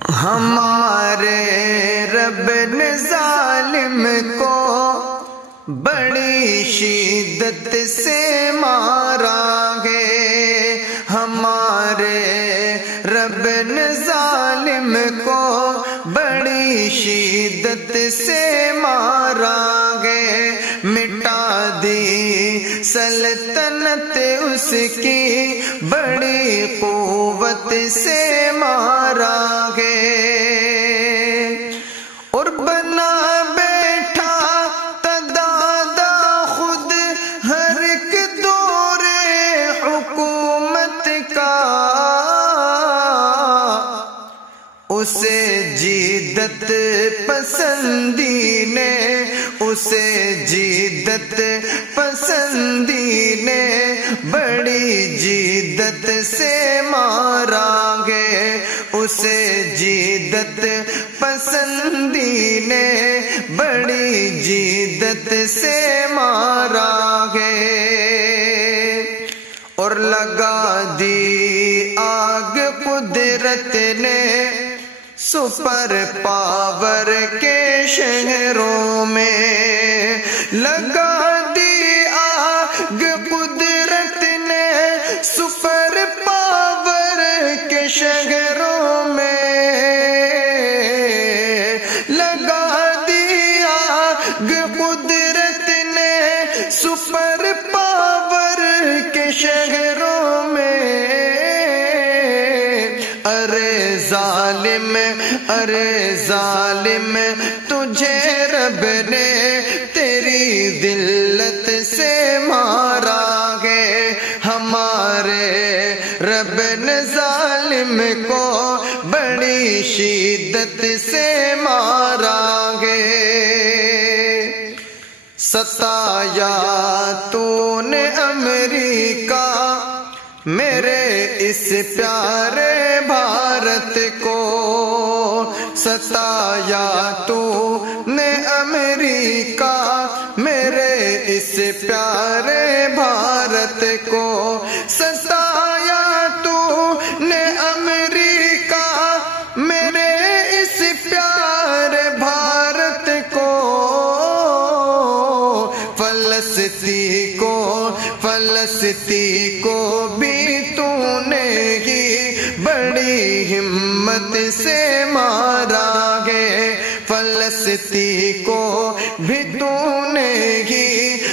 ہمارے رب نے ظالم کو بڑی شدت سے مارا ہے، ہمارے رب نے ظالم کو بڑی شدت سے مارا ہے، مٹا دی سلطنت اس کی بڑی قوت سے مارا ہے، اور بنا بیٹھا تدادا خود ہر ایک دور حکومت کا، اسے جیدت پسندی نے، اسے جیدت پسندی نے بڑی جیدت سے مارا گے، اسے جیدت پسندی نے بڑی جیدت سے مارا گے، اور لگا دی آگ قدرت نے سپر پاور کے شہروں میں، لگا دی آگ قدرت نے سپر پاور کے شہروں میں، لگا دی آگ قدرت نے سپر پاور کے شہروں میں، ارے ظالم تجھے رب نے تیری ذلت سے مارا ہے، ہمارے رب نے ظالم کو بڑی شدت سے مارا ہے، ستایا تو نے امریکہ میرے اس پیارے بھارت کو، ستایا تو نے امریکہ میرے اس پیارے بھارت کو، ستایا تو نے امریکہ میرے اس پیارے بھارت کو، فلسطین کو بھی تو نے ہی بڑی ہمت سے مارا ہے، فلسطین کو بھی تو نے ہی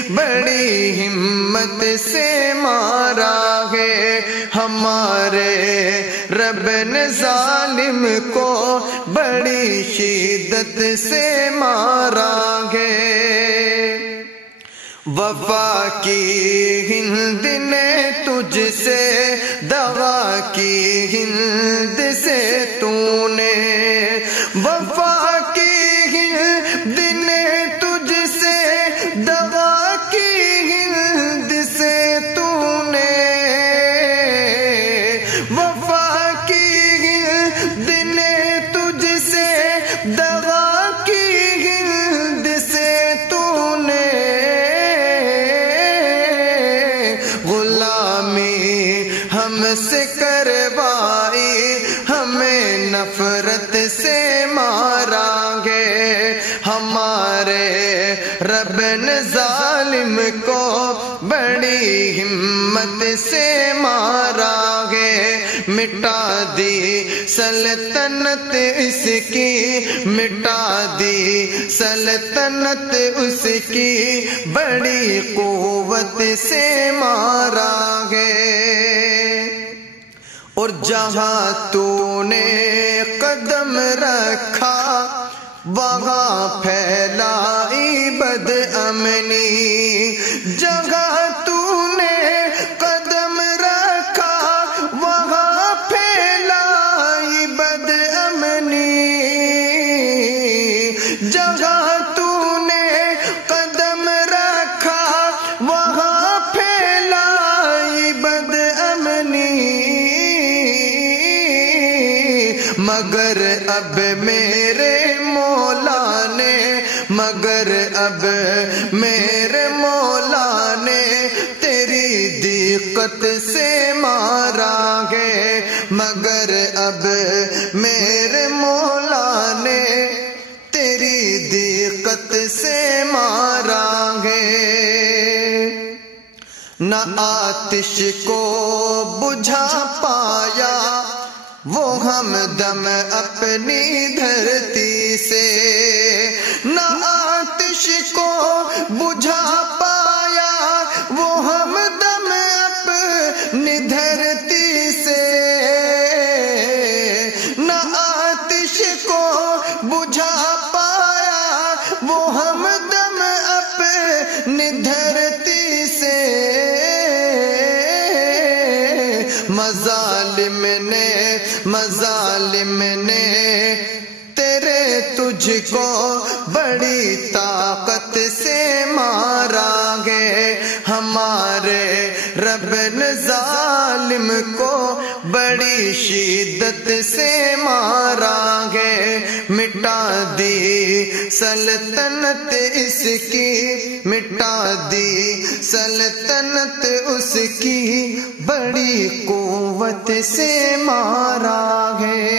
بڑی ہمت سے مارا ہے، ہمارے رب نے ظالم کو بڑی شدت سے مارا ہے، وفا کی ہند نے تجھ سے دوا کی ہند سے تو نے، وفا کی ہند نے تجھ سے دوا کی ہند سے تو نے، وفا کی ہند نے تجھ سے دوا کی ہند سے تو نے، ہم سے کروائی ہمیں نفرت سے مارا گے، ہمارے رب نے ظالم کو بڑی ہمت سے مارا گے، مٹا دی سلطنت اس کی، مٹا دی سلطنت اس کی بڑی قوت سے مارا گے، اور جہاں تو نے قدم رکھا وہاں پھیلائی بد امنی، جگہ تو نے قدم رکھا وہاں پھیلائی بد امنی، جگہ تو نے قدم رکھا وہاں پھیلائی بد امنی، مگر اب میرے مولا نے، مگر اب میرے مولا نے تیری دقت سے مارا ہے، مگر اب میرے مولا نے تیری دقت سے مارا ہے، نہ آتش کو بجھا پایا وہ ہمدم اپنی دھرتی سے، نہ آتش کو بجھا پایا وہ ہمدم اپنی دھرتی سے، نہ آتش کو بجھا پایا وہ ہمدم اپنی دھرتی سے، مظالم نے تیرے تجھ کو بڑی طاقت سے مارا گے، ہمارے رب نے ظالم کو بڑی شدت سے مارا گے، مٹا دی سلطنت اس کی، مٹا دی سلطنت اس کی، بڑی قوت سے مارا ہے۔